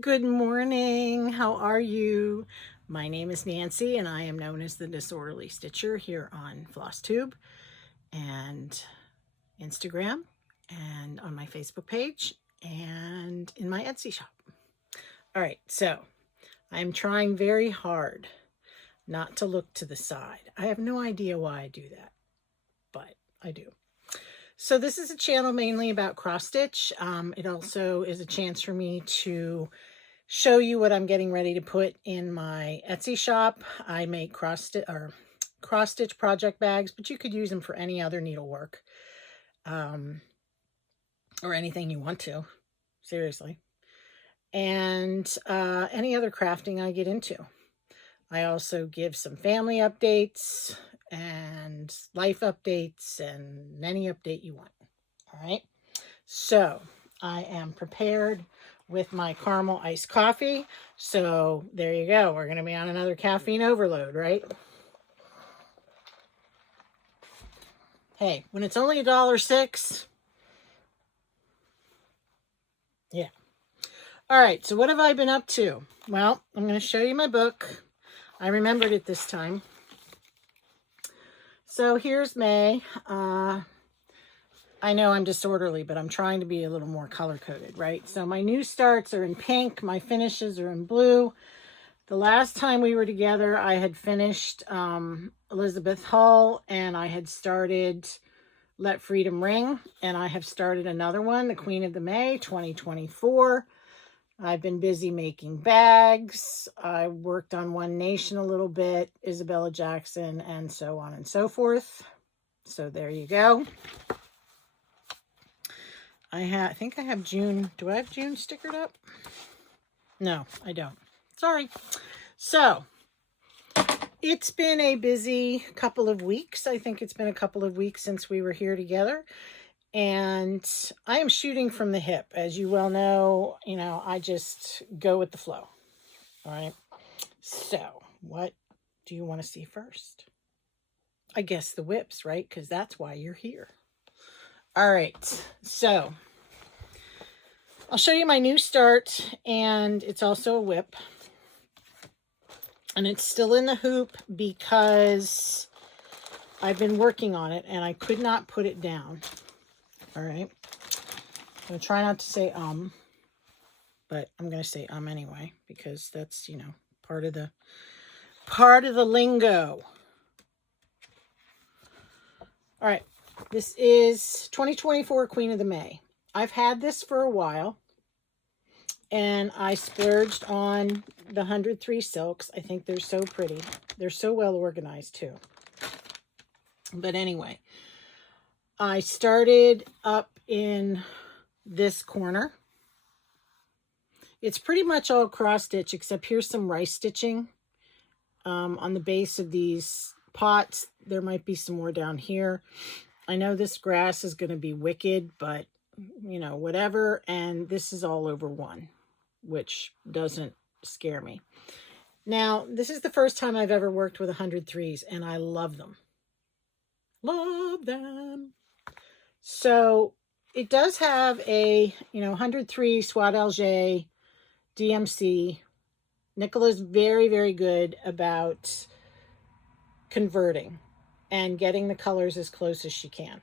Good morning. How are you? My name is Nancy, and I am known as the Disorderly Stitcher here on Flosstube and Instagram, and on my Facebook page, and in my Etsy shop. All right, so I'm trying very hard not to look to the side. I have no idea why I do that, but I do. So this is a channel mainly about cross stitch. It also is a chance for me to show you what I'm getting ready to put in my Etsy shop. I make cross stitch project bags, but you could use them for any other needlework, or anything you want to, seriously. And any other crafting I get into. I also give some family updates and life updates and any update you want. All right. So I am prepared with my caramel iced coffee. So there you go. We're going to be on another caffeine overload, right? Hey, when it's only $1.06. Yeah. All right. So what have I been up to? Well, I'm going to show you my book. I remembered it this time. So here's May. I know I'm disorderly, but I'm trying to be a little more color-coded, right? So my new starts are in pink. My finishes are in blue. The last time we were together, I had finished Elizabeth Hull, and I had started Let Freedom Ring, and I have started another one, the Queen of the May 2024. I've been busy making bags. I worked on One Nation a little bit, Isabella Jackson, and so on and so forth. So there you go. I think I have June. Do I have June stickered up? No, I don't. Sorry. So it's been a busy couple of weeks. I think it's been a couple of weeks since we were here together. And I am shooting from the hip. As you well know, I just go with the flow. All right. So what do you want to see first? I guess the whips, right? Because that's why you're here. All right. So I'll show you my new start, and it's also a whip. And it's still in the hoop because I've been working on it and I could not put it down. All right. I'm going to try not to say but I'm going to say anyway, because that's, part of the lingo. All right. This is 2024 Queen of the May. I've had this for a while, and I splurged on the 103 silks. I think they're so pretty. They're so well organized too. But anyway, I started up in this corner. It's pretty much all cross stitch, except here's some rice stitching on the base of these pots. There might be some more down here. I know this grass is going to be wicked, but whatever. And this is all over one, which doesn't scare me. Now, this is the first time I've ever worked with 103s, and I love them. Love them. So it does have a, 103 Soit Alger DMC. Nicola's very, very good about converting and getting the colors as close as she can.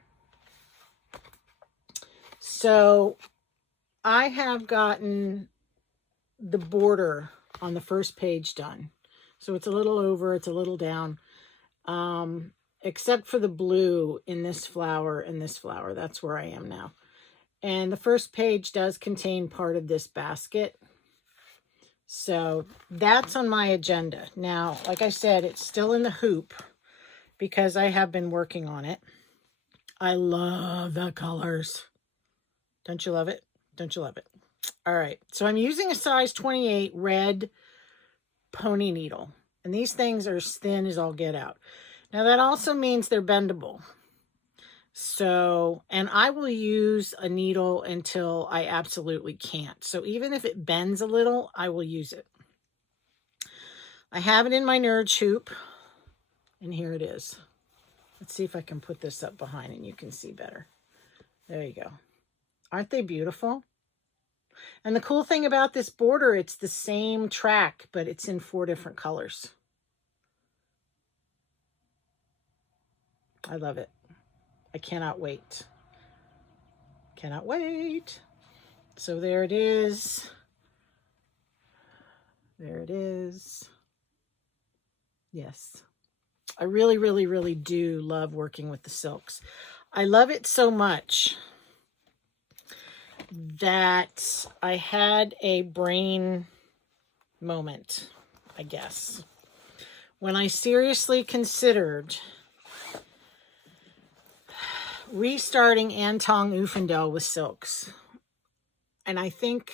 So I have gotten the border on the first page done. So it's a little over, it's a little down. Except for the blue in this flower and this flower. That's where I am now. And the first page does contain part of this basket. So that's on my agenda. Now, like I said, it's still in the hoop because I have been working on it. I love the colors. Don't you love it? Don't you love it? All right. So I'm using a size 28 red pony needle. And these things are as thin as all get out. Now, that also means they're bendable. So, and I will use a needle until I absolutely can't. So even if it bends a little, I will use it. I have it in my nerd hoop, and here it is. Let's see if I can put this up behind and you can see better. There you go. Aren't they beautiful? And the cool thing about this border, it's the same track, but it's in 4 different colors. I love it. I cannot wait. Cannot wait. So there it is. There it is. Yes. I really, really, really do love working with the silks. I love it so much that I had a brain moment, I guess, when I seriously considered restarting Anton Ufendel with silks. And I think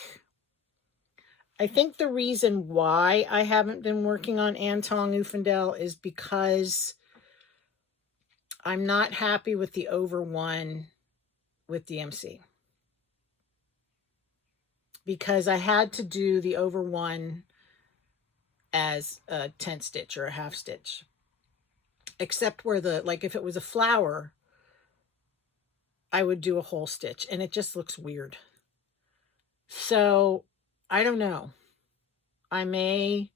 the reason why I haven't been working on Anton Ufendel is because I'm not happy with the over 1 with DMC. Because I had to do the over 1 as a 10 stitch or a half stitch. Except where like if it was a flower, I would do a whole stitch and it just looks weird. So I don't know. I may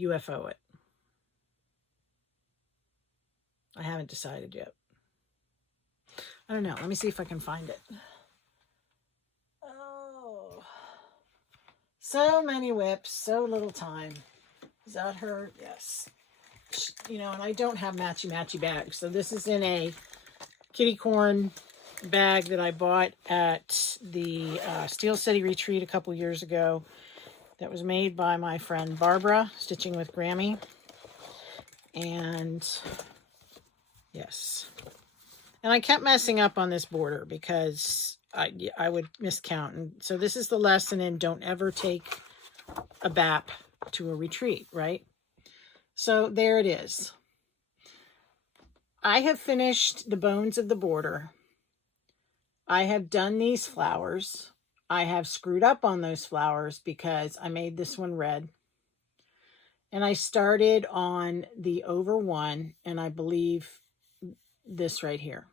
UFO it. I haven't decided yet. I don't know. Let me see if I can find it. Oh, so many whips, so little time. Is that her? Yes. You know, and I don't have matchy bags. So this is in a kitty corn bag that I bought at the Steel City Retreat a couple years ago. That was made by my friend Barbara, Stitching with Grammy. And yes. And I kept messing up on this border because I would miscount. And so this is the lesson in don't ever take a BAP to a retreat, right? So there it is. I have finished the bones of the border. I have done these flowers. I have screwed up on those flowers because I made this one red. And I started on the over 1, and I believe this right here.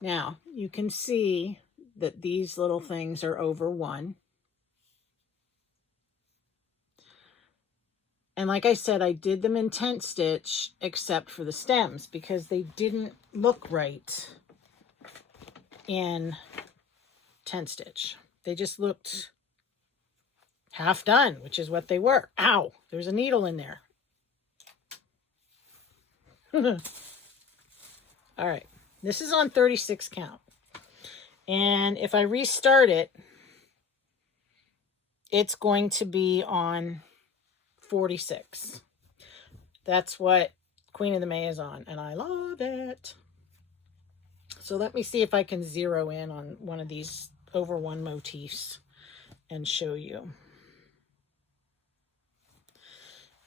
Now, you can see that these little things are over 1. And like I said, I did them in 10 stitch, except for the stems, because they didn't look right in 10 stitch. They just looked half done, which is what they were. Ow, there's a needle in there. All right, this is on 36 count. And if I restart it, it's going to be on 46. That's what Queen of the May is on, and I love it. So let me see if I can zero in on one of these over 1 motifs and show you.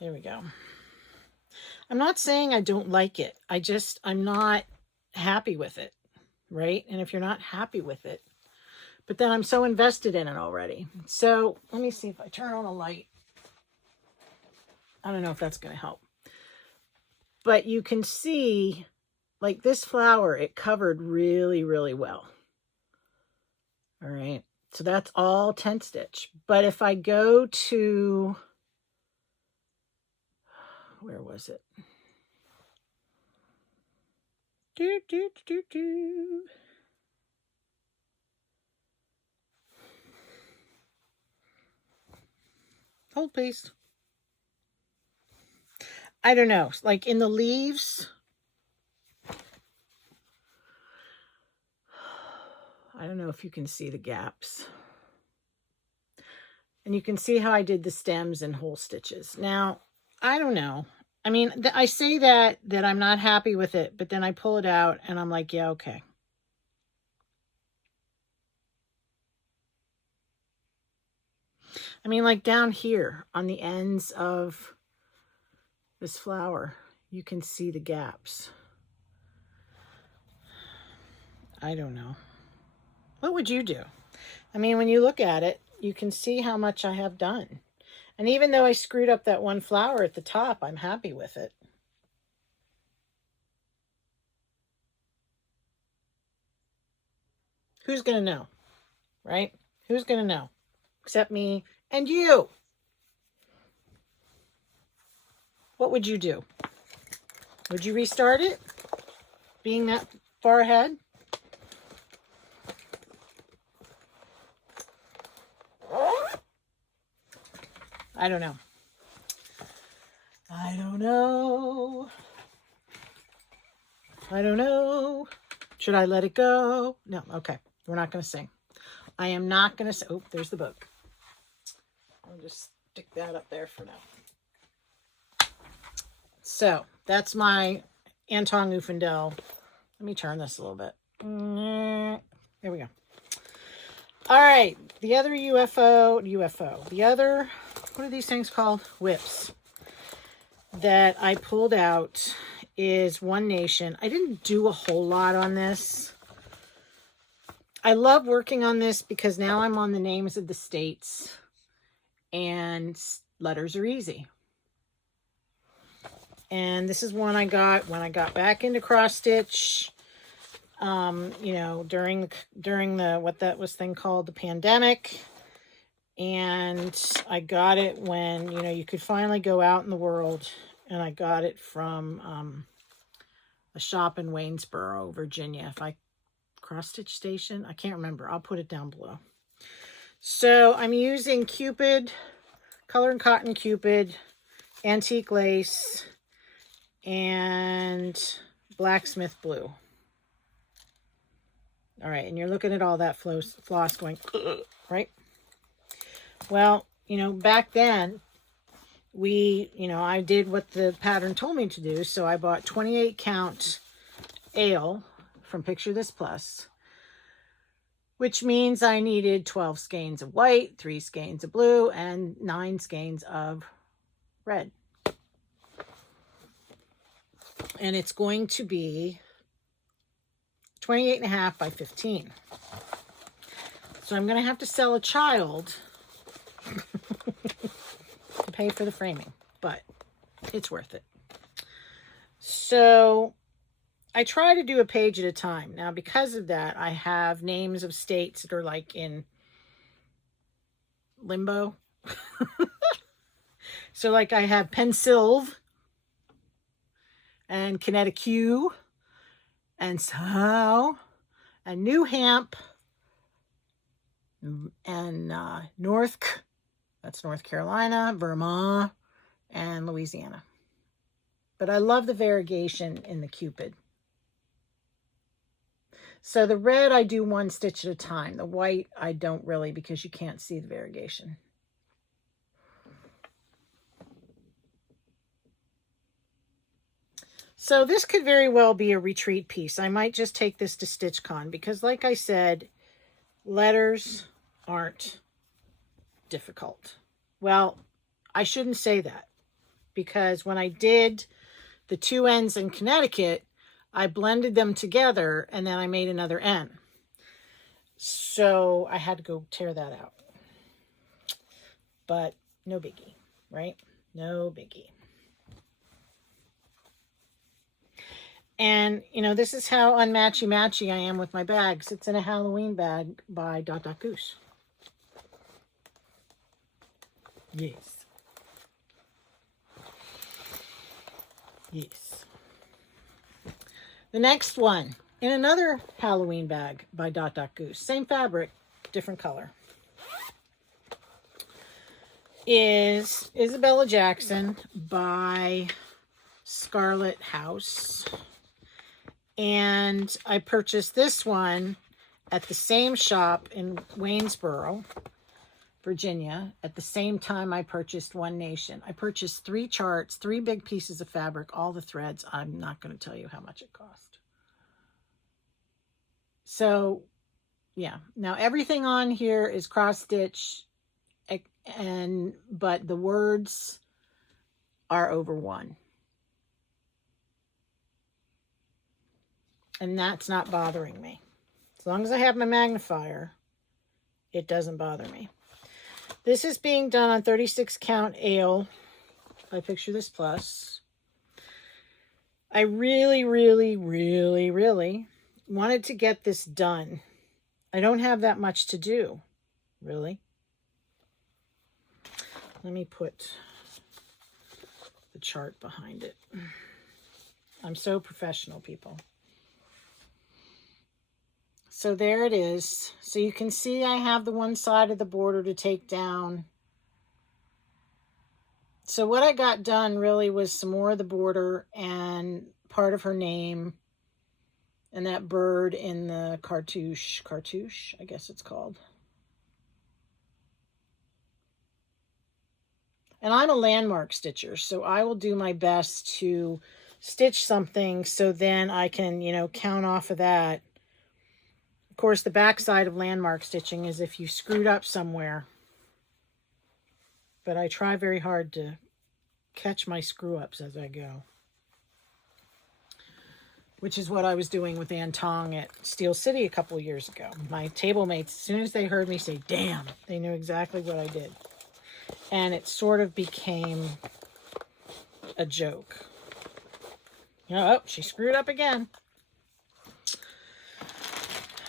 There we go. I'm not saying I don't like it. I'm not happy with it, right? And if you're not happy with it, but then I'm so invested in it already. So let me see if I turn on a light. I don't know if that's going to help. But you can see, like this flower, it covered really, really well. All right. So that's all 10 stitch. But if I go to, where was it? Hold, please. I don't know. Like in the leaves, I don't know if you can see the gaps. And you can see how I did the stems and whole stitches. Now, I don't know. I mean, I say that I'm not happy with it, but then I pull it out and I'm like, yeah, okay. I mean, like down here on the ends of this flower, you can see the gaps. I don't know. What would you do? I mean, when you look at it, you can see how much I have done. And even though I screwed up that one flower at the top, I'm happy with it. Who's going to know? right? Who's going to know? Except me and you. What would you do? Would you restart it? Being that far ahead? I don't know. I don't know. I don't know. Should I let it go? No, okay. We're not going to sing. I am not going to sing. Oh, there's the book. I'll just stick that up there for now. So, that's my Anton Ufendel. Let me turn this a little bit. There we go. All right. The other UFO. The other, what are these things called? Whips that I pulled out is One Nation. I didn't do a whole lot on this. I love working on this because now I'm on the names of the states and letters are easy. And this is one I got when I got back into cross stitch. You know, during the what that was thing called, the pandemic. And I got it when, you know, you could finally go out in the world. And I got it from a shop in Waynesboro, Virginia. If I cross stitch station, I can't remember. I'll put it down below. So I'm using Cupid, Color and Cotton Cupid, Antique Lace, and Blacksmith Blue. All right, and you're looking at all that floss going, right? Well, you know, back then, I did what the pattern told me to do. So I bought 28 count ale from Picture This Plus, which means I needed 12 skeins of white, 3 skeins of blue, and 9 skeins of red. And it's going to be 28.5 by 15. So I'm going to have to sell a child to pay for the framing, but it's worth it. So I try to do a page at a time. Now, because of that, I have names of states that are like in limbo. So like I have Pennsylvania and Connecticut and SAL and New Hampshire and that's North Carolina, Vermont, and Louisiana. But I love the variegation in the Cupid. So the red, I do 1 stitch at a time. The white, I don't really because you can't see the variegation. So this could very well be a retreat piece. I might just take this to StitchCon because like I said, letters aren't difficult. Well, I shouldn't say that because when I did the 2 ends in Connecticut, I blended them together and then I made another N. So I had to go tear that out. But no biggie, right? No biggie. And, you know, this is how unmatchy-matchy I am with my bags. It's in a Halloween bag by Goose. Yes. Yes. The next one, in another Halloween bag by Goose. Same fabric, different color. Is Isabella Jackson by Scarlet House. And I purchased this one at the same shop in Waynesboro, Virginia. At the same time I purchased One Nation. I purchased 3 charts, 3 big pieces of fabric, all the threads. I'm not going to tell you how much it cost. So, yeah. Now everything on here is cross stitch, but the words are over 1. And that's not bothering me. As long as I have my magnifier, it doesn't bother me. This is being done on 36 count ale by Picture This Plus. I really, really, really, really wanted to get this done I don't have that much to do, really. Let me put the chart behind it. I'm so professional, people. So there it is. So you can see I have the one side of the border to take down. So what I got done really was some more of the border and part of her name and that bird in the cartouche, I guess it's called. And I'm a landmark stitcher, so I will do my best to stitch something so then I can, you know, count off of that. Of course, the back side of landmark stitching is if you screwed up somewhere. But I try very hard to catch my screw-ups as I go. Which is what I was doing with Ann Tong at Steel City a couple of years ago. My table mates, as soon as they heard me say, damn, they knew exactly what I did. And it sort of became a joke. You know, oh, she screwed up again.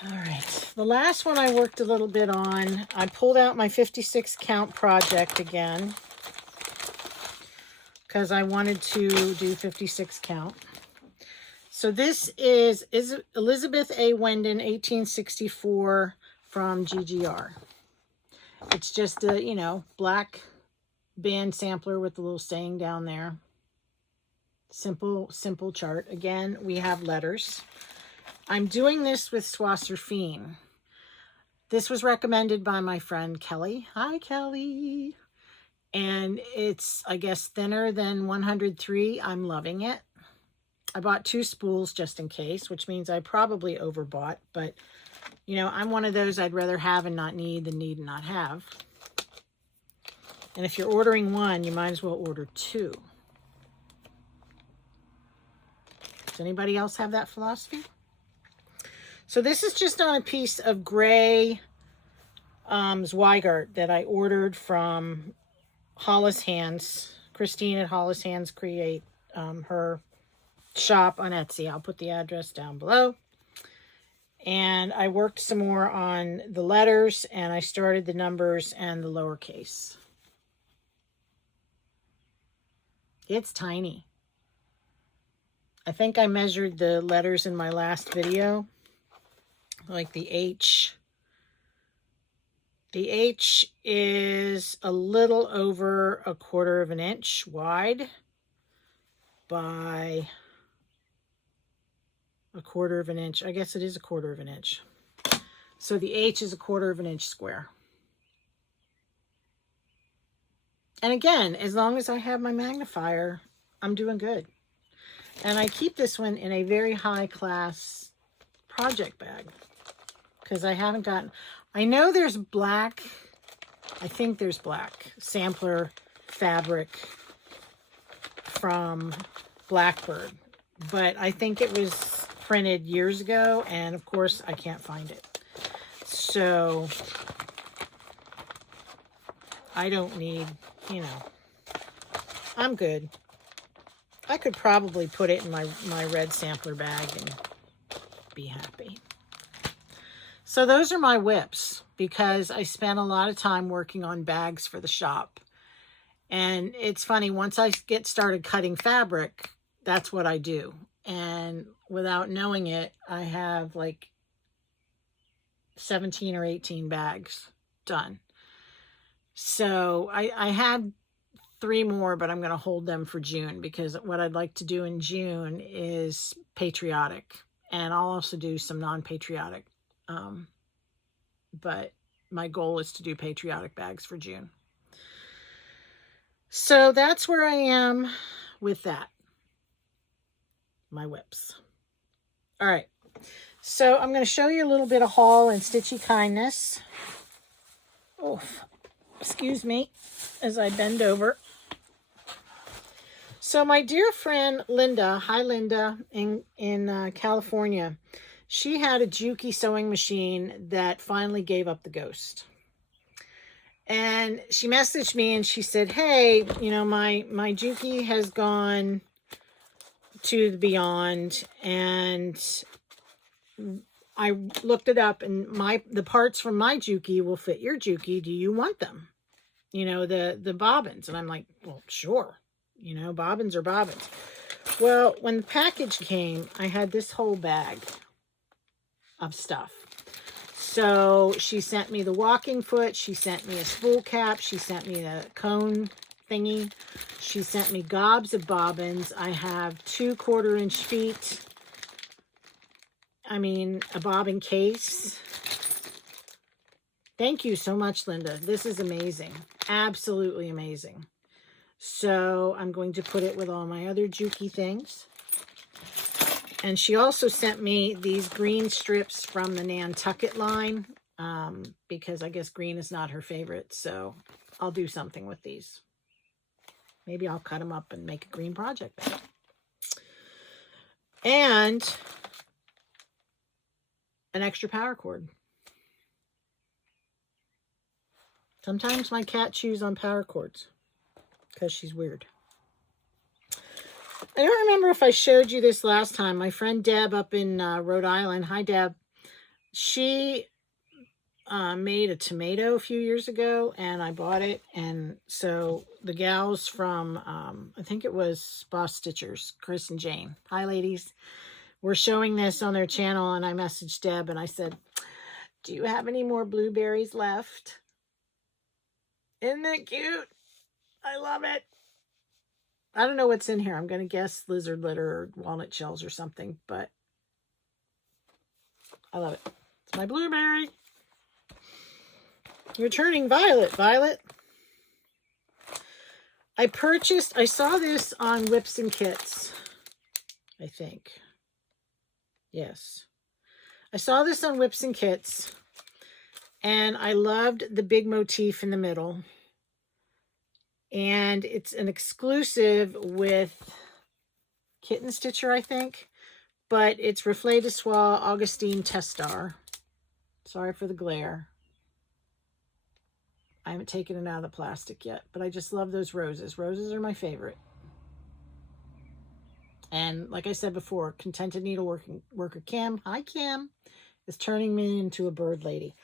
All right. The last one I worked a little bit on, I pulled out my 56 count project again because I wanted to do 56 count. So this is Elizabeth A. Wendon, 1864 from GGR. It's just a, you know, black band sampler with the little saying down there. Simple chart. Again, we have letters. I'm doing this with Swasserfine. This was recommended by my friend Kelly. Hi, Kelly. And it's, I guess, thinner than 103. I'm loving it. I bought 2 spools just in case, which means I probably overbought. But, you know, I'm one of those I'd rather have and not need than need and not have. And if you're ordering 1, you might as well order 2. Does anybody else have that philosophy? So this is just on a piece of gray Zweigart that I ordered from Hollis Hands. Christine at Hollis Hands create her shop on Etsy. I'll put the address down below. And I worked some more on the letters and I started the numbers and the lowercase. It's tiny. I think I measured the letters in my last video. Like the H. The H is a little over 1/4 of an inch wide by 1/4 of an inch. I guess it is 1/4 of an inch. So the H is 1/4 of an inch square. And again, as long as I have my magnifier, I'm doing good. And I keep this one in a very high class project bag because I haven't gotten, I know there's black, I think there's black sampler fabric from Blackbird, but I think it was printed years ago and of course I can't find it. So I don't need, you know, I'm good. I could probably put it in my red sampler bag and be happy. So those are my whips because I spent a lot of time working on bags for the shop. And it's funny, once I get started cutting fabric, that's what I do. And without knowing it, I have like 17 or 18 bags done. So I had 3 more, but I'm going to hold them for June because what I'd like to do in June is patriotic. And I'll also do some non-patriotic. But my goal is to do patriotic bags for June. So that's where I am with that. My whips. All right. So I'm going to show you a little bit of haul and Stitchy kindness. Oh, excuse me as I bend over. So my dear friend Linda, hi Linda, in California, she had a Juki sewing machine that finally gave up the ghost. And she messaged me and she said, hey, you know, my Juki has gone to the beyond and I looked it up, and the parts from my Juki will fit your Juki. Do you want them? You know, the bobbins. And I'm like, well, sure. You know, bobbins are bobbins. Well, when the package came, I had this whole bag of stuff. So she sent me the walking foot. She sent me a spool cap. She sent me a cone thingy. She sent me gobs of bobbins. I have 2 1/4-inch feet. I mean, a bobbin case. Thank you so much, Linda. This is amazing. Absolutely amazing. So I'm going to put it with all my other Juki things. And she also sent me these green strips from the Nantucket line, because I guess green is not her favorite. So I'll do something with these. Maybe I'll cut them up and make a green project. And an extra power cord. Sometimes my cat chews on power cords because she's weird. I don't remember if I showed you this last time. My friend Deb up in Rhode Island. Hi, Deb. She made a tomato a few years ago, and I bought it. And so the gals from, I think it was Boss Stitchers, Chris and Jane. Hi, ladies. We're showing this on their channel, and I messaged Deb, and I said, do you have any more blueberries left? Isn't that cute? I love it. I don't know what's in here. I'm going to guess lizard litter or walnut shells or something, but I love it. It's my blueberry. You're turning violet, Violet. I saw this on Whips and Kits, I think. Yes. I saw this on Whips and Kits, and I loved the big motif in the middle. And it's an exclusive with Kitten Stitcher, I think. But it's Reflet de Soie Augustine Testar. Sorry for the glare. I haven't taken it out of the plastic yet, but I just love those roses. Roses are my favorite. And like I said before, Contented Needleworker Kim, hi Kim, is turning me into a bird lady.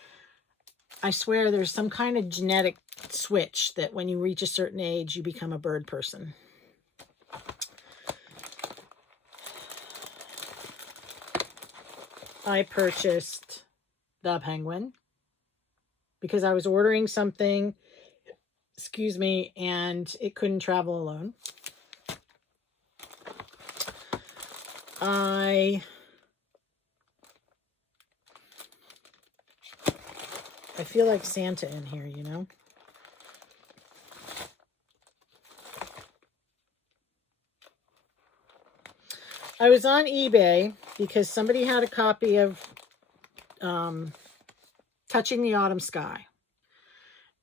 I swear there's some kind of genetic switch that when you reach a certain age, you become a bird person. I purchased the penguin because I was ordering something, excuse me, and it couldn't travel alone. I feel like Santa in here, you know? I was on eBay because somebody had a copy of Touching the Autumn Sky.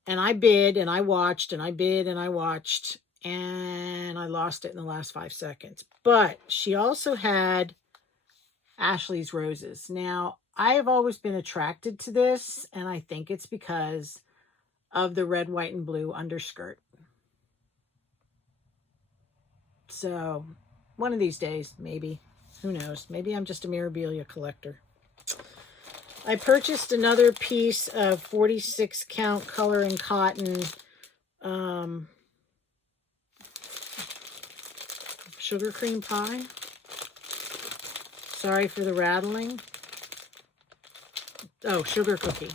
And I bid and I watched and I bid and I watched, and I lost it in the last 5 seconds. But she also had Ashley's Roses. Now, I have always been attracted to this, and I think it's because of the red, white, and blue underskirt. So, one of these days, maybe. Who knows? Maybe I'm just a memorabilia collector. I purchased another piece of 46 count color and cotton sugar cream pie. Sorry for the rattling. Oh, sugar cookie.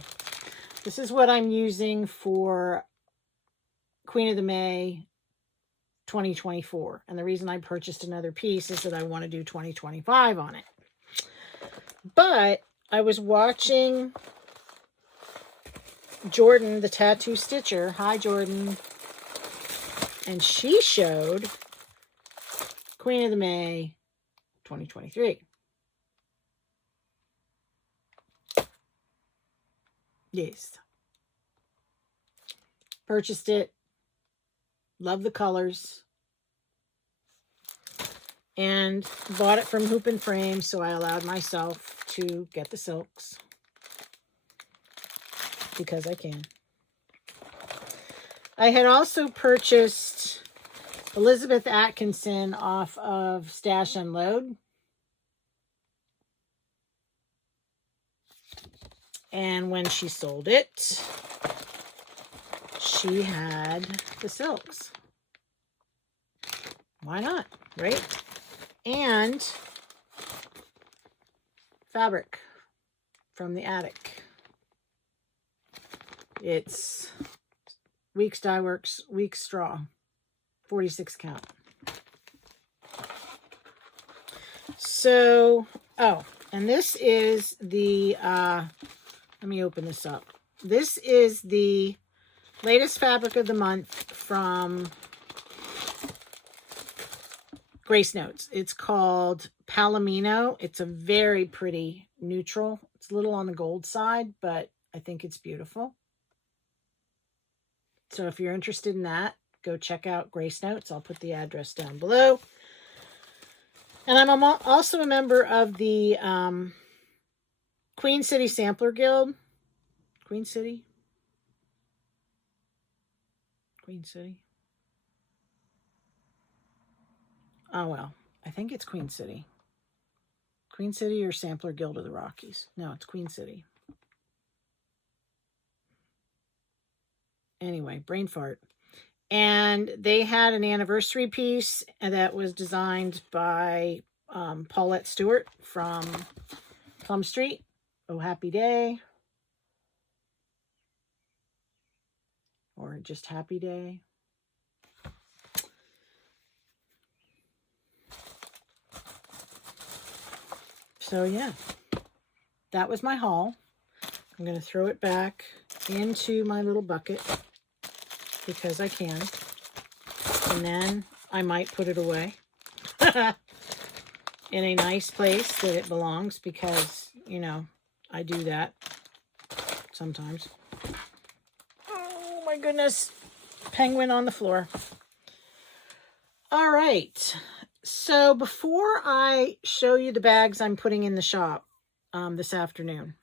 This is what I'm using for Queen of the May 2024. And the reason I purchased another piece is that I want to do 2025 on it. But I was watching Jordan, the Tattoo Stitcher. Hi, Jordan. And she showed Queen of the May 2023. Yes. Purchased it. Love the colors. And bought it from Hoop and Frame, so I allowed myself to get the silks. Because I can. I had also purchased Elizabeth Atkinson off of Stash Unload. And when she sold it, she had the silks. Why not, right? And fabric from the attic. It's Weeks Dye Works, Weeks Straw, 46 count. So, oh, and this is the, let me open this up. This is the latest fabric of the month from Grace Notes. It's called Palomino. It's a very pretty neutral. It's a little on the gold side, but I think it's beautiful. So if you're interested in that, go check out Grace Notes. I'll put the address down below. And I'm also a member of the Queen City Sampler Guild. Queen City? Queen City? Oh, well, I think it's Queen City. Queen City or Sampler Guild of the Rockies. No, it's Queen City. Anyway, brain fart. And they had an anniversary piece that was designed by Paulette Stewart from Plum Street. Oh, Happy Day. Or just Happy Day. So yeah, that was my haul. I'm going to throw it back into my little bucket because I can. And then I might put it away in a nice place that it belongs because, you know, I do that sometimes. Oh my goodness. Penguin on the floor. All right. So before I show you the bags I'm putting in the shop this afternoon,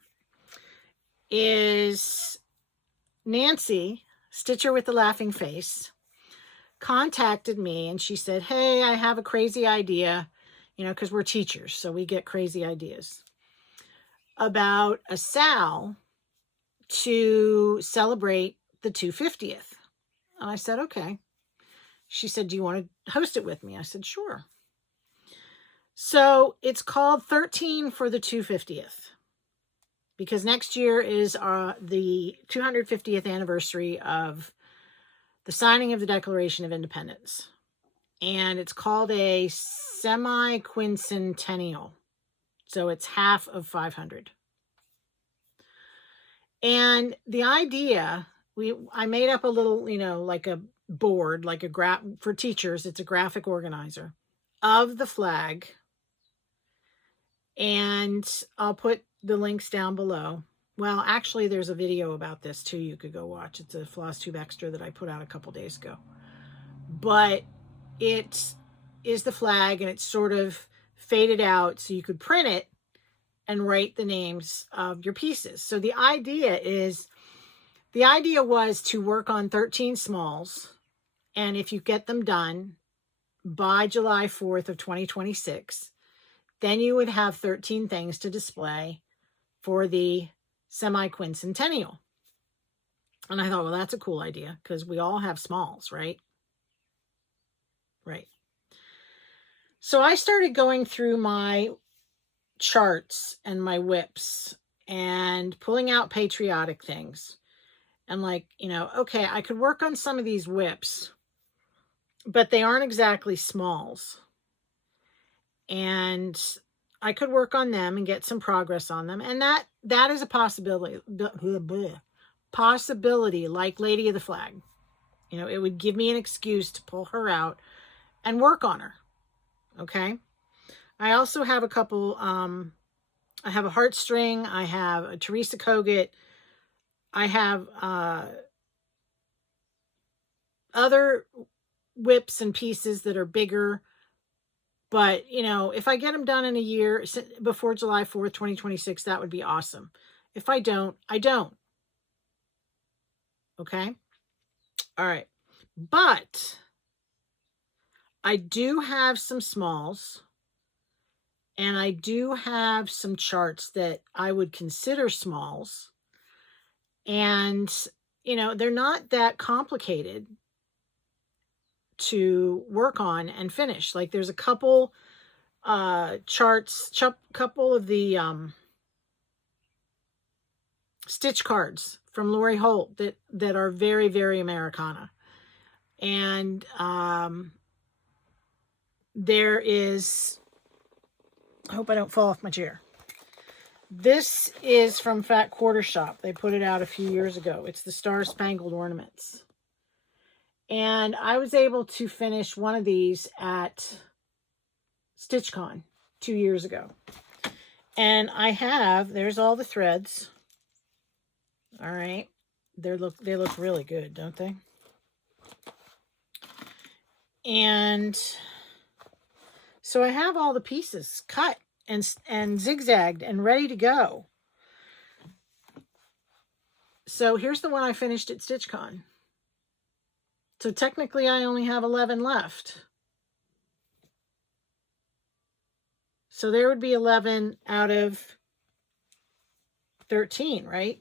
is Nancy, Stitcher with the Laughing Face, contacted me and she said, hey, I have a crazy idea, you know, because we're teachers, so we get crazy ideas, about a SAL to celebrate the 250th. And I said, okay. She said, do you want to host it with me? I said, sure. So it's called 13 for the 250th because next year is the 250th anniversary of the signing of the Declaration of Independence. And it's called a semi-quincentennial. So it's half of 500. And the idea, I made up a little, you know, like a board, like for teachers, it's a graphic organizer of the flag. And I'll put the links down below. Well, actually, there's a video about this too you could go watch. It's a Flosstube Extra that I put out a couple days ago. But it is the flag, and it's sort of faded out so you could print it and write the names of your pieces. So the idea was to work on 13 smalls, and if you get them done by July 4th of 2026, then you would have 13 things to display for the semi-quincentennial. And I thought, well, that's a cool idea because we all have smalls, right? Right. So I started going through my charts and my whips and pulling out patriotic things. And like, you know, okay, I could work on some of these whips, but they aren't exactly smalls. And I could work on them and get some progress on them. And that is a possibility, like Lady of the Flag. You know, it would give me an excuse to pull her out and work on her. Okay. I also have a couple, I have a heartstring. I have a Teresa Kogut. I have other whips and pieces that are bigger. But, you know, if I get them done in a year before July 4th, 2026, that would be awesome. If I don't, I don't. Okay? All right. But I do have some smalls, and I do have some charts that I would consider smalls And, you know, they're not that complicated to work on and finish. Like there's a couple couple of the stitch cards from Lori Holt that are very, very Americana. And there is, I hope I don't fall off my chair. This is from Fat Quarter Shop. They put it out a few years ago. It's the Star Spangled Ornaments. And I was able to finish one of these at StitchCon 2 years ago. And I have, there's all the threads. All right. They look really good, don't they? And so I have all the pieces cut and zigzagged and ready to go. So here's the one I finished at StitchCon. So technically I only have 11 left. So there would be 11 out of 13, right?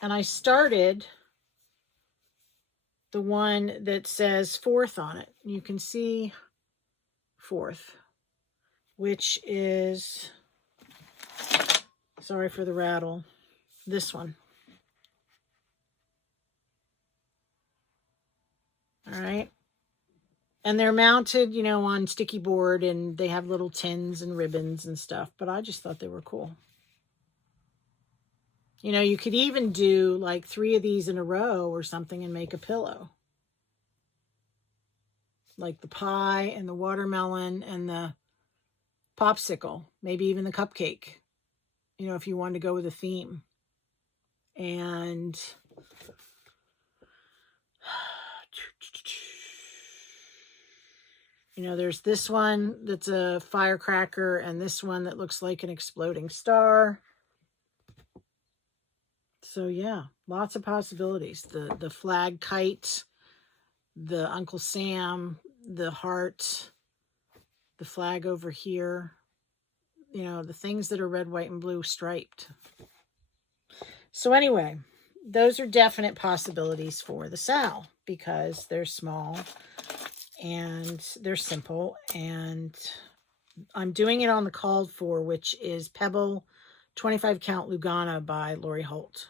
And I started the one that says 4th on it. You can see 4th, which is, sorry for the rattle, this one. All right. And they're mounted, you know, on sticky board, and they have little tins and ribbons and stuff, but I just thought they were cool. You know, you could even do like 3 of these in a row or something and make a pillow. Like the pie and the watermelon and the popsicle, maybe even the cupcake, you know, if you wanted to go with a theme. And you know, there's this one that's a firecracker and this one that looks like an exploding star. So yeah, lots of possibilities. The flag kite, the Uncle Sam, the heart, the flag over here, you know, the things that are red, white, and blue striped. So anyway, those are definite possibilities for the SAL because they're small and they're simple. And I'm doing it on the called for, which is Pebble 25 Count Lugana by Lori Holt.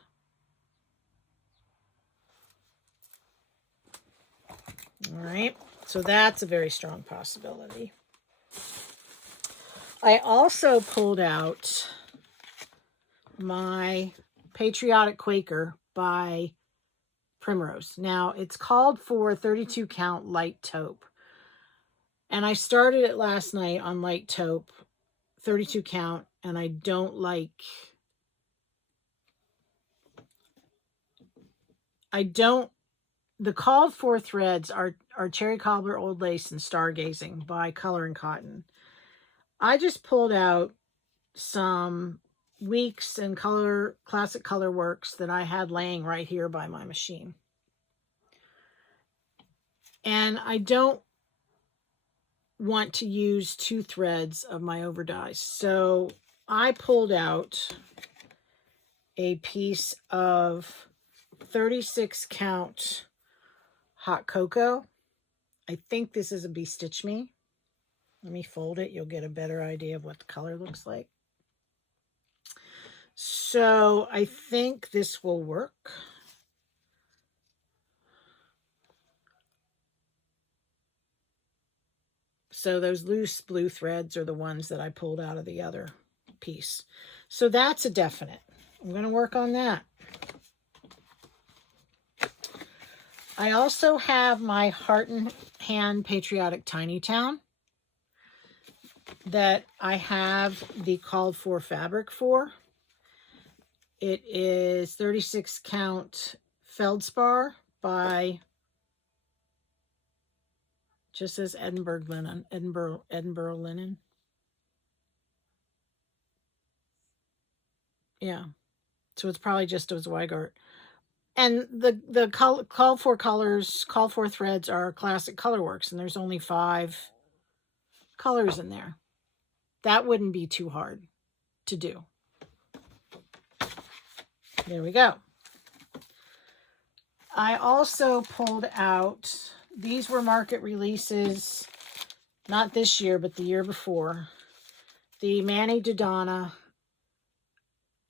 All right, so that's a very strong possibility. I also pulled out my Patriotic Quaker by Primrose. Now, it's called for 32 count light taupe. And I started it last night on light taupe, 32 count, and I don't like... The called for threads are Cherry Cobbler, Old Lace, and Stargazing by Color and Cotton. I just pulled out some Weeks and Classic Color Works that I had laying right here by my machine. And I don't want to use 2 threads of my overdyes. So I pulled out a piece of 36 count hot cocoa. I think this is a Be Stitch Me. Let me fold it. You'll get a better idea of what the color looks like. So I think this will work. So those loose blue threads are the ones that I pulled out of the other piece. So that's a definite. I'm going to work on that. I also have my Heart and Hand Patriotic Tiny Town that I have the called for fabric for. It is 36 count Feldspar by, just says Edinburgh linen, Edinburgh linen. Yeah, so it's probably just a Zweigart. And the call for colors, call for threads are Classic Colorworks, and there's only 5 colors in there. That wouldn't be too hard to do. There we go. I also pulled out, these were market releases, not this year, but the year before. The Manny Dodonna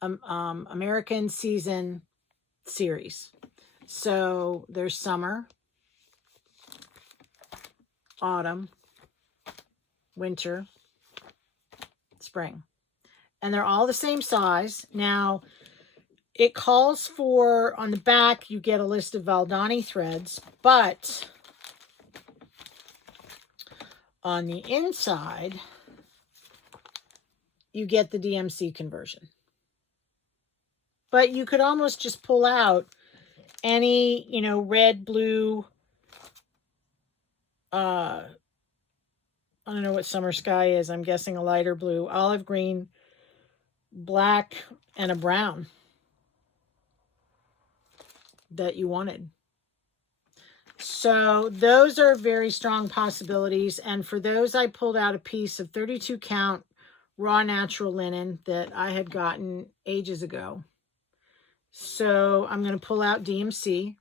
American Season series. So there's summer, autumn, winter, spring. And they're all the same size. Now, it calls for, on the back, you get a list of Valdani threads, but on the inside, you get the DMC conversion. But you could almost just pull out any, you know, red, blue, I don't know what summer sky is. I'm guessing a lighter blue, olive green, black, and a brown that you wanted. So those are very strong possibilities. And for those, I pulled out a piece of 32 count raw natural linen that I had gotten ages ago. So I'm going to pull out DMC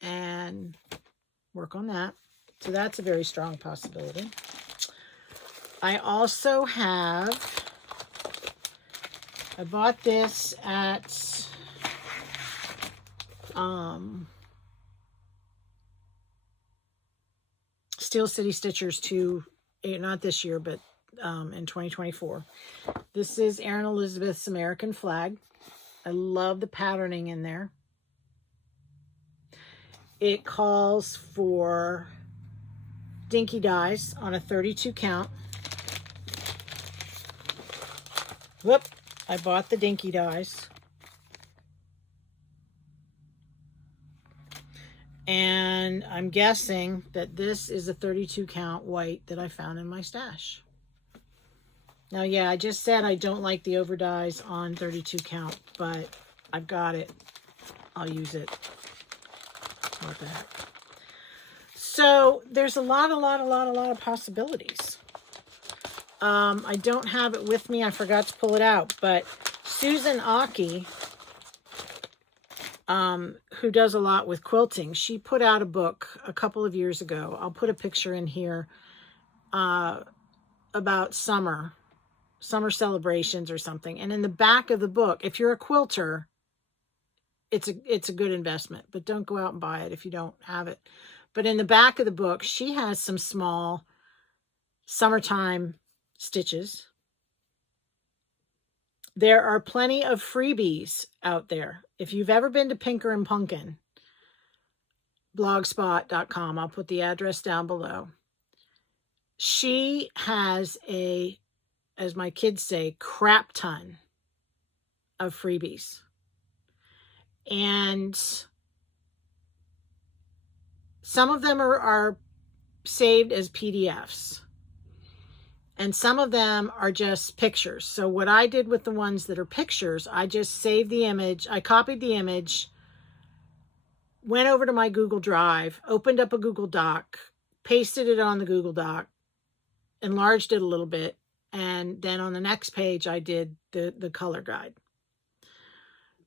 and work on that. So that's a very strong possibility. I also have, I bought this at Steel City Stitchers not this year, but in 2024. This is Erin Elizabeth's American Flag. I love the patterning in there. It calls for dinky dies on a 32 count. Whoop, I bought the dinky dies. And I'm guessing that this is a 32 count white that I found in my stash. Now, yeah, I just said I don't like the over dyes on 32 count, but I've got it. I'll use it. What the heck? So there's a lot of possibilities. I don't have it with me. I forgot to pull it out, but Susan Aki, who does a lot with quilting, she put out a book a couple of years ago. I'll put a picture in here about summer celebrations or something. And in the back of the book, if you're a quilter, it's a good investment, but don't go out and buy it if you don't have it. But in the back of the book, she has some small summertime stitches. There are plenty of freebies out there. If you've ever been to Pinker and Punkin, blogspot.com, I'll put the address down below. She has a, as my kids say, crap ton of freebies. And some of them are saved as PDFs. And some of them are just pictures. So what I did with the ones that are pictures, I just saved the image. I copied the image, went over to my Google Drive, opened up a Google Doc, pasted it on the Google Doc, enlarged it a little bit, and then on the next page, I did the color guide.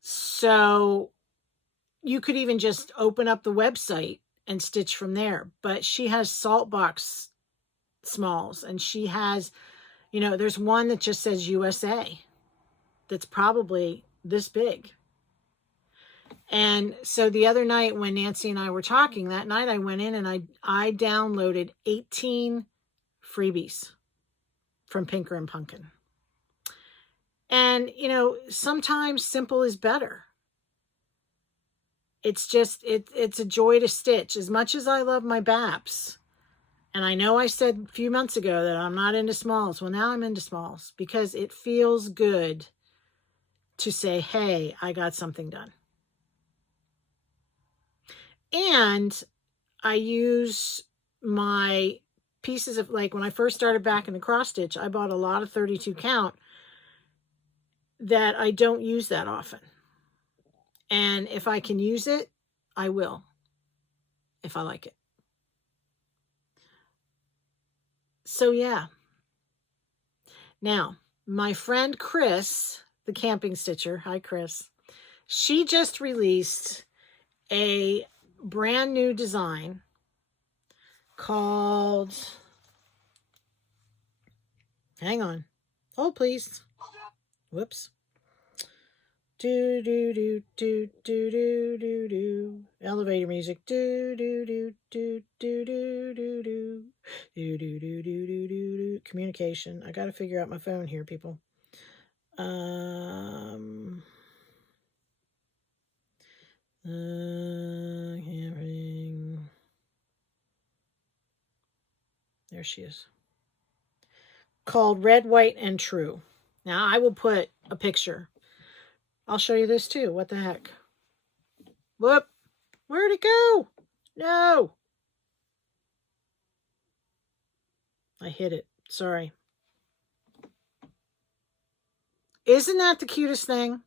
So you could even just open up the website and stitch from there. But she has salt box smalls, and she has, you know, there's one that just says USA that's probably this big. And so the other night when Nancy and I were talking, that night I went in and I downloaded 18 freebies from Pinker and Punkin. And, you know, sometimes simple is better. It's just, it's a joy to stitch. As much as I love my BAPs, and I know I said a few months ago that I'm not into smalls. Well, now I'm into smalls because it feels good to say, hey, I got something done. And I use my pieces of, like when I first started back in the cross stitch, I bought a lot of 32 count that I don't use that often. And if I can use it, I will, if I like it. So yeah. Now, my friend Chris, the camping stitcher, hi Chris, she just released a brand new design called, hang on, hold please, whoops, do do do do do do do do, elevator music, do do do do do do do do do do do do do do, communication. I gotta figure out my phone here, people. Camping. There she is. Called Red, White, and True. Now I will put a picture. I'll show you this too. What the heck? Whoop. Where'd it go? No. I hit it. Sorry. Isn't that the cutest thing?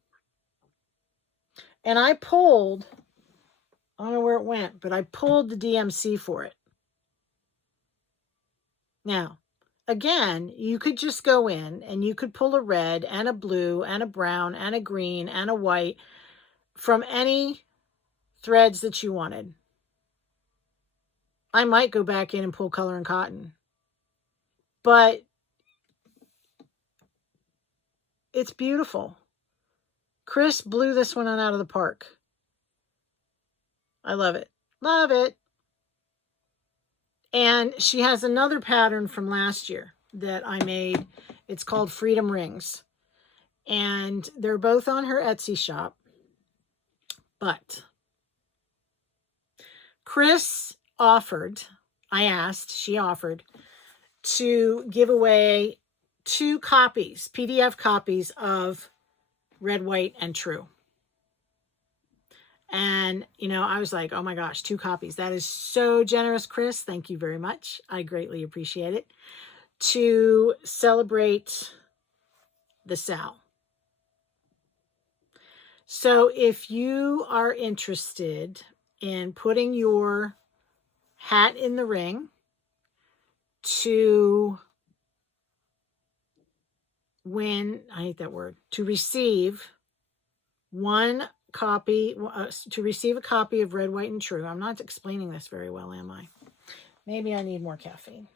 And I pulled, I don't know where it went, but I pulled the DMC for it. Now, again, you could just go in and you could pull a red and a blue and a brown and a green and a white from any threads that you wanted. I might go back in and pull color and cotton, but it's beautiful. Chris blew this one out of the park. I love it. Love it. And she has another pattern from last year that I made. It's called Freedom Rings. And they're both on her Etsy shop. But Chris offered, she offered to give away 2 copies, PDF copies of Red, White, and True. And, you know, I was like, oh my gosh, 2 copies. That is so generous, Chris. Thank you very much. I greatly appreciate it. To celebrate the SAL. So if you are interested in putting your hat in the ring to win, I hate that word, to receive a copy of Red, White, and True. I'm not explaining this very well, am I? Maybe I need more caffeine.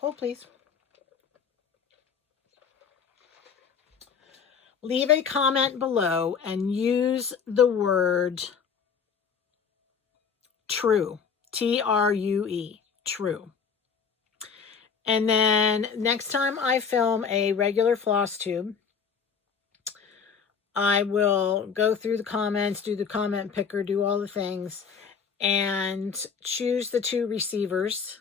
Hold, please. Leave a comment below and use the word true, True, true. And then next time I film a regular floss tube, I will go through the comments, do the comment picker, do all the things, and choose the 2 receivers.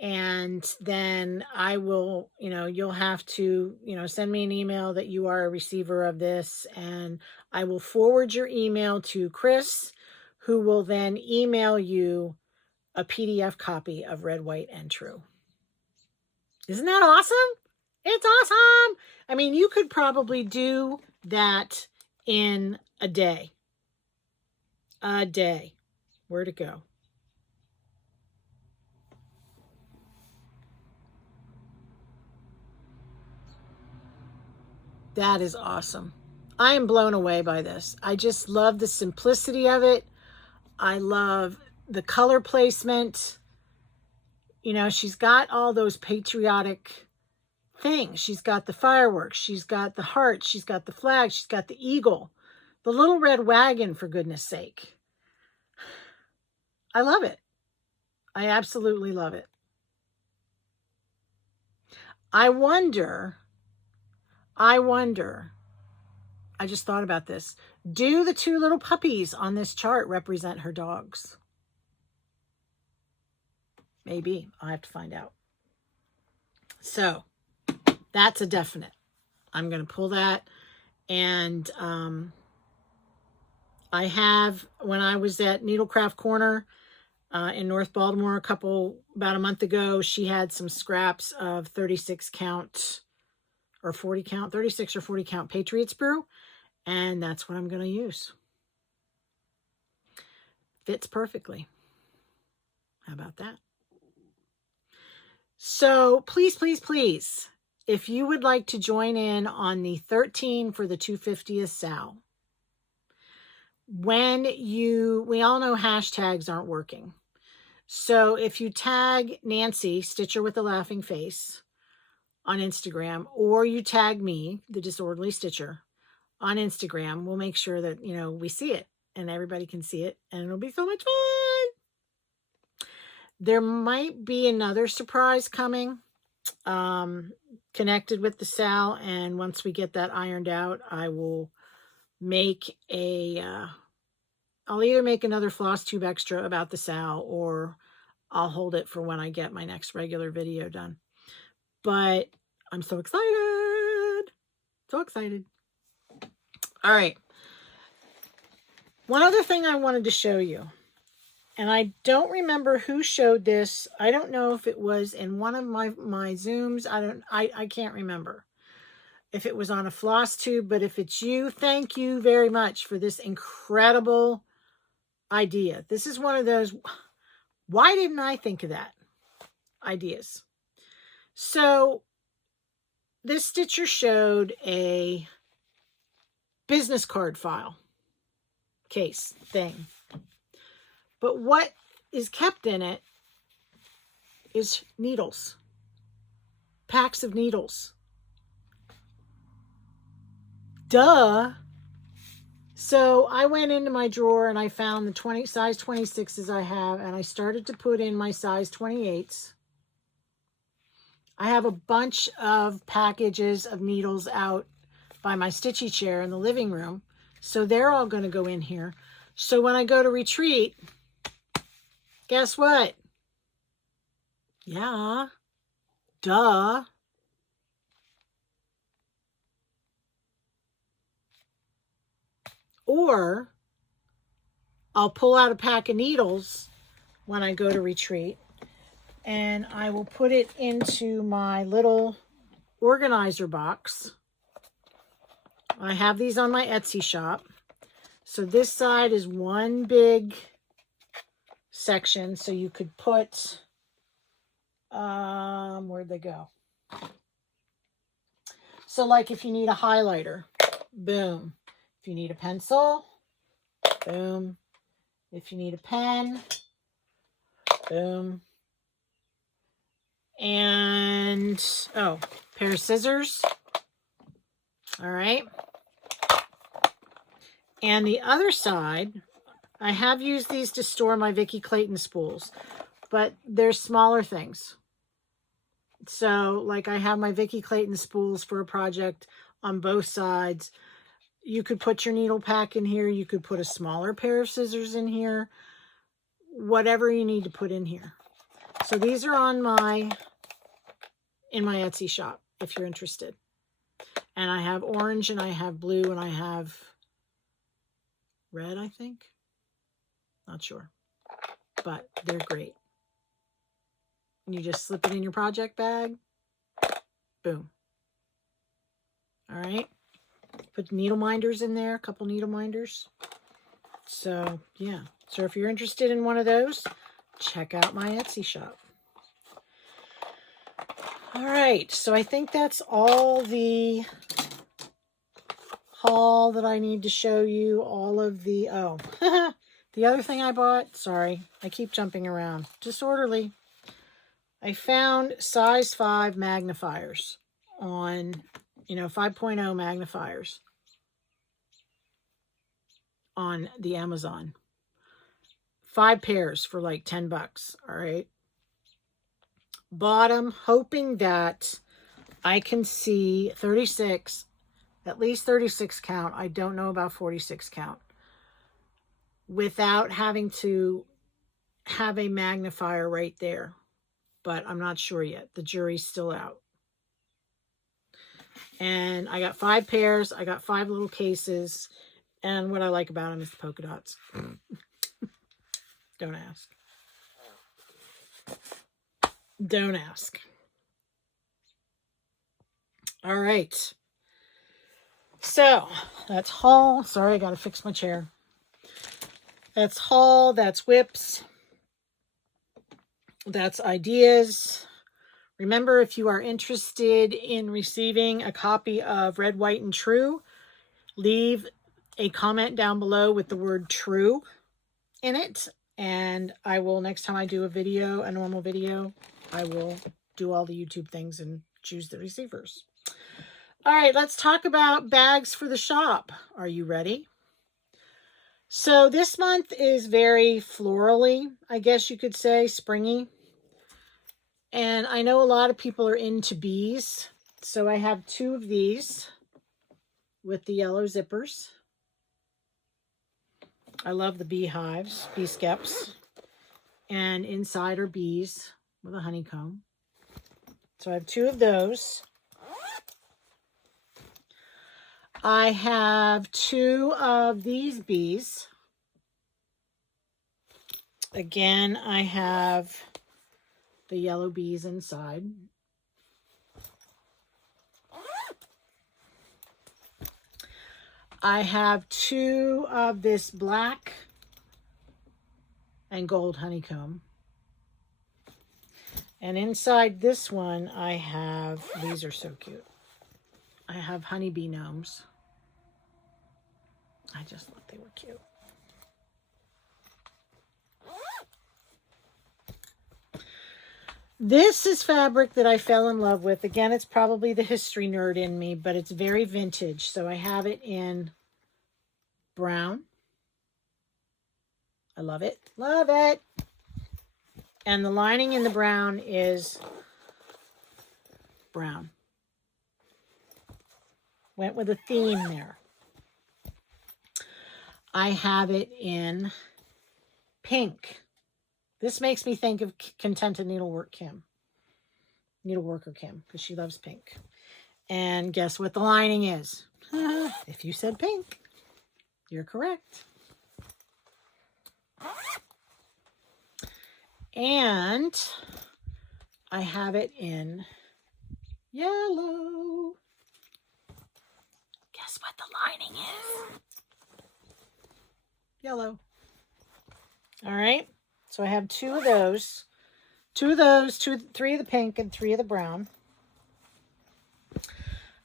And then I will, you'll have to, send me an email that you are a receiver of this, and I will forward your email to Chris, who will then email you a PDF copy of Red, White, and True. Isn't that awesome? It's awesome. I mean, you could probably do that in a day. A day. Where'd it go? That is awesome. I am blown away by this. I just love the simplicity of it. I love the color placement. She's got all those patriotic things. She's got the fireworks. She's got the heart. She's got the flag. She's got the eagle. The little red wagon, for goodness sake. I love it. I absolutely love it. I wonder, I just thought about this. Do the 2 little puppies on this chart represent her dogs? Maybe. I'll have to find out. So, that's a definite. I'm going to pull that. And I have, when I was at Needlecraft Corner in North Baltimore about a month ago, she had some scraps of 36 count or 40 count, 36 or 40 count Patriot Sprue. And that's what I'm going to use. Fits perfectly. How about that? So please, please, please, if you would like to join in on the 13 for the 250th SAL, we all know hashtags aren't working. So if you tag Nancy, Stitcher with a laughing face, on Instagram, or you tag me, the Disorderly Stitcher, on Instagram, we'll make sure that, we see it and everybody can see it, and it'll be so much fun. There might be another surprise coming connected with the SAL, and once we get that ironed out, I will make I'll either make another Flosstube extra about the SAL, or I'll hold it for when I get my next regular video done. But I'm so excited. So excited. All right. One other thing I wanted to show you, and I don't remember who showed this. I don't know if it was in one of my Zooms. I can't remember if it was on a Flosstube, but if it's you, thank you very much for this incredible idea. This is one of those, why didn't I think of that ideas? So this stitcher showed a business card file case thing, but what is kept in it is needles, packs of needles. Duh. So I went into my drawer and I found the size 26s I have, and I started to put in my size 28s. I have a bunch of packages of needles out by my Stitchy chair in the living room, so they're all going to go in here. So when I go to retreat, guess what? Yeah, duh. Or I'll pull out a pack of needles when I go to retreat, and I will put it into my little organizer box. I have these on my Etsy shop. So this side is one big section, so you could put, where'd they go? So like if you need a highlighter, boom. If you need a pencil, boom. If you need a pen, boom. And, pair of scissors. All right. And the other side, I have used these to store my Vicki Clayton spools, but they're smaller things. So like I have my Vicki Clayton spools for a project on both sides. You could put your needle pack in here. You could put a smaller pair of scissors in here. Whatever you need to put in here. So these are on in my Etsy shop if you're interested. And I have orange and I have blue and I have red, I think. Not sure. But they're great. And you just slip it in your project bag. Boom. All right. Put needle minders in there, a couple needle minders. So, yeah. So if you're interested in one of those, check out my Etsy shop. All right. So I think that's all the haul that I need to show you. All of the, the other thing I bought, sorry, I keep jumping around. Disorderly. I found size 5 magnifiers on, 5.0 magnifiers on the Amazon. 5 pairs for like $10, all right? Bought them hoping that I can see 36, at least 36 count. I don't know about 46 count. Without having to have a magnifier right there. But I'm not sure yet. The jury's still out. And I got 5 pairs. I got 5 little cases. And what I like about them is the polka dots. Don't ask. Don't ask. All right. So that's haul. Sorry, I got to fix my chair. That's haul. That's whips. That's ideas. Remember, if you are interested in receiving a copy of Red, White, and True, leave a comment down below with the word true in it. And I will, next time I do a video, a normal video, I will do all the YouTube things and choose the receivers. All right, let's talk about bags for the shop. Are you ready? So this month is very florally, I guess you could say, springy. And I know a lot of people are into bees. So I have 2 of these with the yellow zippers. I love the beehives, bee skeps. And inside are bees with a honeycomb. So I have 2 of those. I have 2 of these bees. Again, I have the yellow bees inside. I have 2 of this black and gold honeycomb. And inside this one, I have, these are so cute. I have honeybee gnomes. I just thought they were cute. This is fabric that I fell in love with. Again, it's probably the history nerd in me, but it's very vintage. So I have it in brown. I love it. Love it. And the lining in the brown is brown. Went with a theme there. I have it in pink. This makes me think of Contented Needleworker Kim, because she loves pink. And guess what the lining is? If you said pink, you're correct. And I have it in yellow. Guess what the lining is? Yellow. All right. So I have 2 of those. 3 of the pink and 3 of the brown.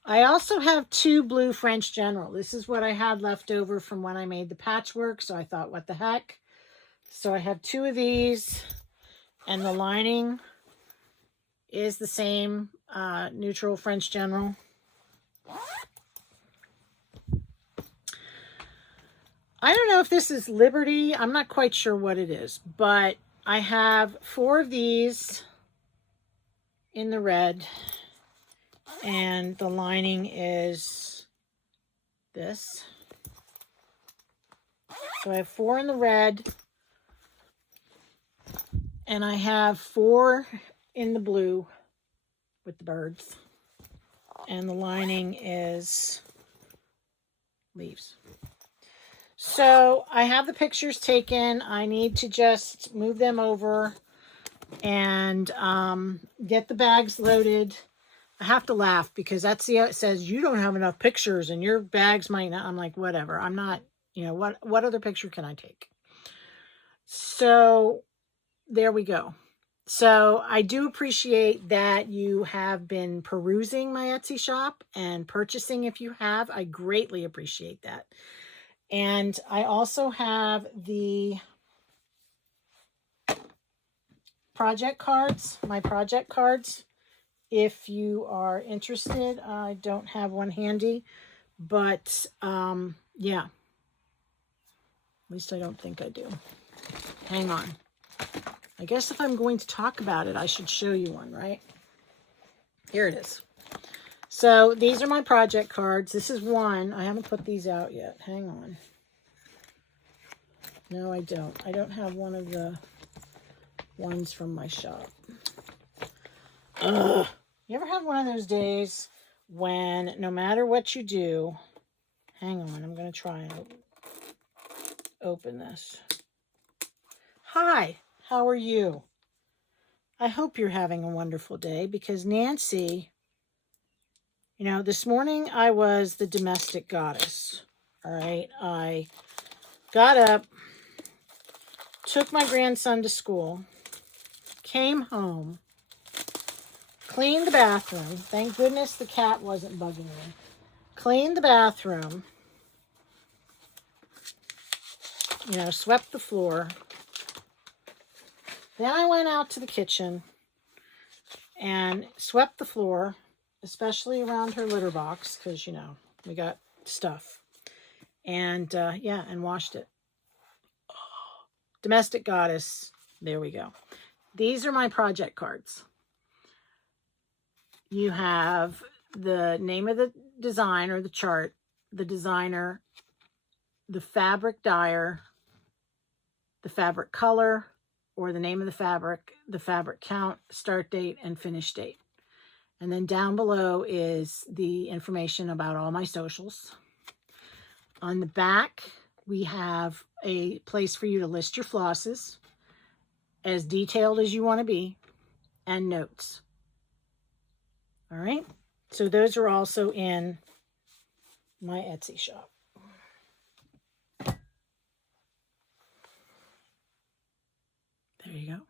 I also have 2 blue French General. This is what I had left over from when I made the patchwork. So I thought, what the heck? So I have 2 of these. And the lining is the same neutral French General. I don't know if this is Liberty. I'm not quite sure what it is. But I have 4 of these in the red. And the lining is this. So I have 4 in the red. And I have 4 in the blue with the birds. And the lining is leaves. So I have the pictures taken. I need to just move them over and get the bags loaded. I have to laugh because that's it says you don't have enough pictures and your bags might not. I'm like, whatever. I'm not, what other picture can I take? So there we go. So I do appreciate that you have been perusing my Etsy shop and purchasing if you have. I greatly appreciate that. And I also have the project cards, my project cards. If you are interested, I don't have one handy, but yeah, at least I don't think I do. Hang on. I guess if I'm going to talk about it, I should show you one, right? Here it is. So these are my project cards. This is one. I haven't put these out yet. Hang on. No, I don't. I don't have one of the ones from my shop. Ugh. You ever have one of those days when no matter what you do, hang on, I'm going to try and open this. Hi, how are you? I hope you're having a wonderful day because Nancy, this morning I was the domestic goddess. All right, I got up, took my grandson to school, came home, cleaned the bathroom. Thank goodness the cat wasn't bugging me. Cleaned the bathroom. you know, swept the floor. Then I went out to the kitchen and swept the floor, especially around her litter box, because, you know, we got stuff. And, yeah, and washed it. Domestic Goddess. There we go. These are my project cards. You have the name of the design or the chart, the designer, the fabric dyer, the fabric color, or the name of the fabric count, start date, and finish date. And then down below is the information about all my socials. On the back, we have a place for you to list your flosses, as detailed as you want to be, and notes. All right. So those are also in my Etsy shop. There you go.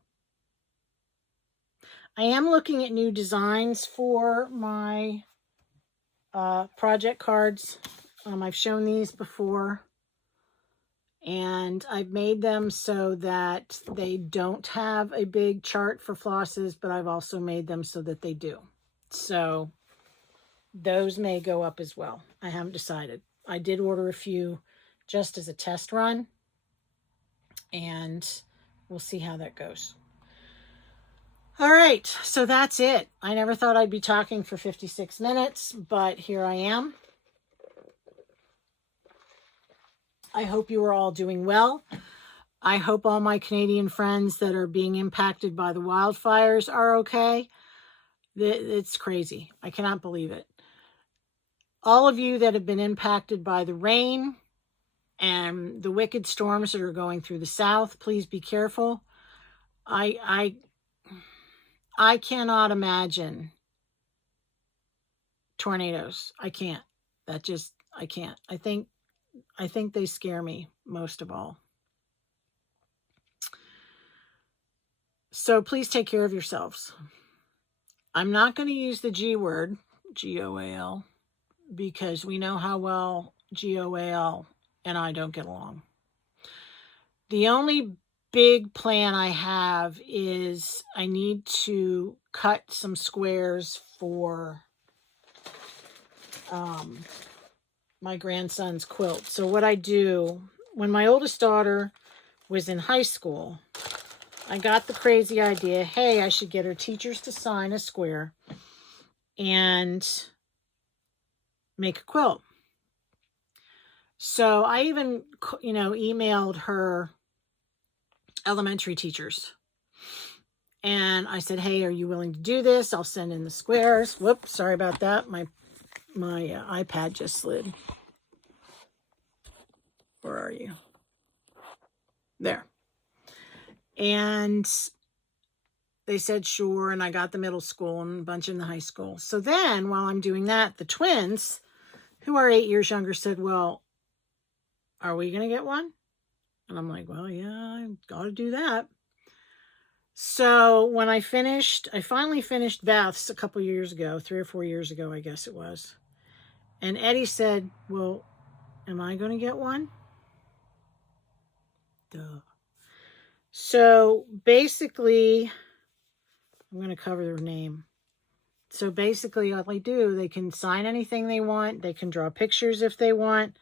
I am looking at new designs for my project cards. I've shown these before, and I've made them so that they don't have a big chart for flosses, but I've also made them so that they do. So those may go up as well. I haven't decided. I did order a few just as a test run, and we'll see how that goes. All right, so that's it. I never thought I'd be talking for 56 minutes, but here I am. I hope you are all doing well. I hope all my Canadian friends that are being impacted by the wildfires are okay. It's crazy. I cannot believe it. All of you that have been impacted by the rain and the wicked storms that are going through the south, please be careful. I cannot imagine tornadoes. I can't. I can't. I think they scare me most of all. So please take care of yourselves. I'm not going to use the G word, G-O-A-L, because we know how well G-O-A-L and I don't get along. The only big plan I have is I need to cut some squares for my grandson's quilt. So what I do, when my oldest daughter was in high school, I got the crazy idea, hey, I should get her teachers to sign a square and make a quilt. So I even, emailed her elementary teachers. And I said, hey, are you willing to do this? I'll send in the squares. Whoops, sorry about that. My iPad just slid. Where are you? There. And they said sure, and I got the middle school and a bunch in the high school. So then, while I'm doing that, the twins, who are 8 years younger, said, well, are we going to get one? And I'm like, well, yeah, I got to do that. So when I finally finished Beth's a couple years ago, 3 or 4 years ago, I guess it was. And Eddie said, well, am I going to get one? Duh. So basically, I'm going to cover their name. So basically, all they do, they can sign anything they want. They can draw pictures if they want.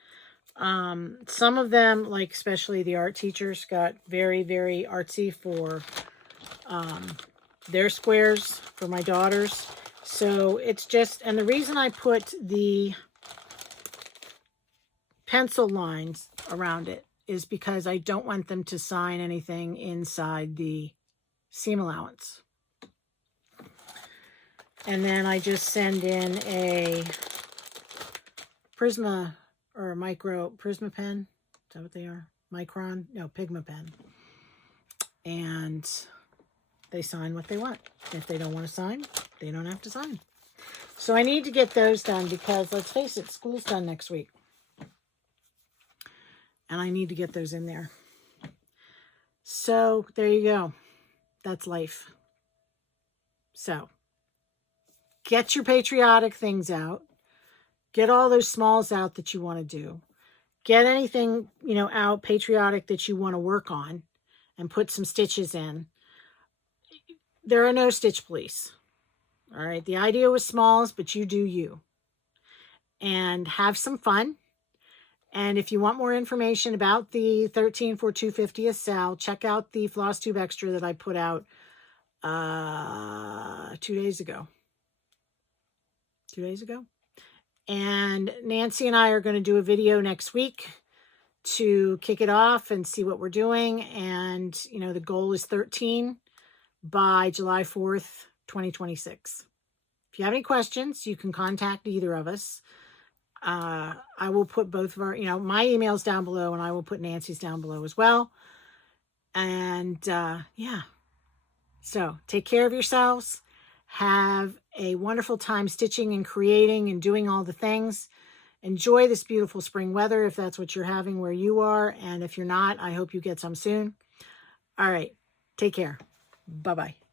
Some of them, like especially the art teachers, got very, very artsy for their squares for my daughters. So it's just, and the reason I put the pencil lines around it is because I don't want them to sign anything inside the seam allowance. And then I just send in a Prisma or micro Prisma pen. Is that what they are? Micron? No, Pigma pen. And they sign what they want. If they don't want to sign, they don't have to sign. So I need to get those done because, let's face it, school's done next week. And I need to get those in there. So there you go. That's life. So get your patriotic things out. Get all those smalls out that you want to do. get anything, you know, out patriotic that you want to work on and put some stitches in. There are no stitch police. All right. The idea was smalls, but you do you. And have some fun. And if you want more information about the 13 for $250 SAL, check out the Flosstube Extra that I put out 2 days ago. 2 days ago. And Nancy and I are going to do a video next week to kick it off and see what we're doing. And, you know, the goal is 13 by July 4th, 2026. If you have any questions, you can contact either of us. I will put both of our, you know, my emails down below, and I will put Nancy's down below as well. And yeah, so take care of yourselves. Have a wonderful time stitching and creating and doing all the things. Enjoy this beautiful spring weather if that's what you're having where you are. And if you're not, I hope you get some soon. All right. Take care. Bye-bye.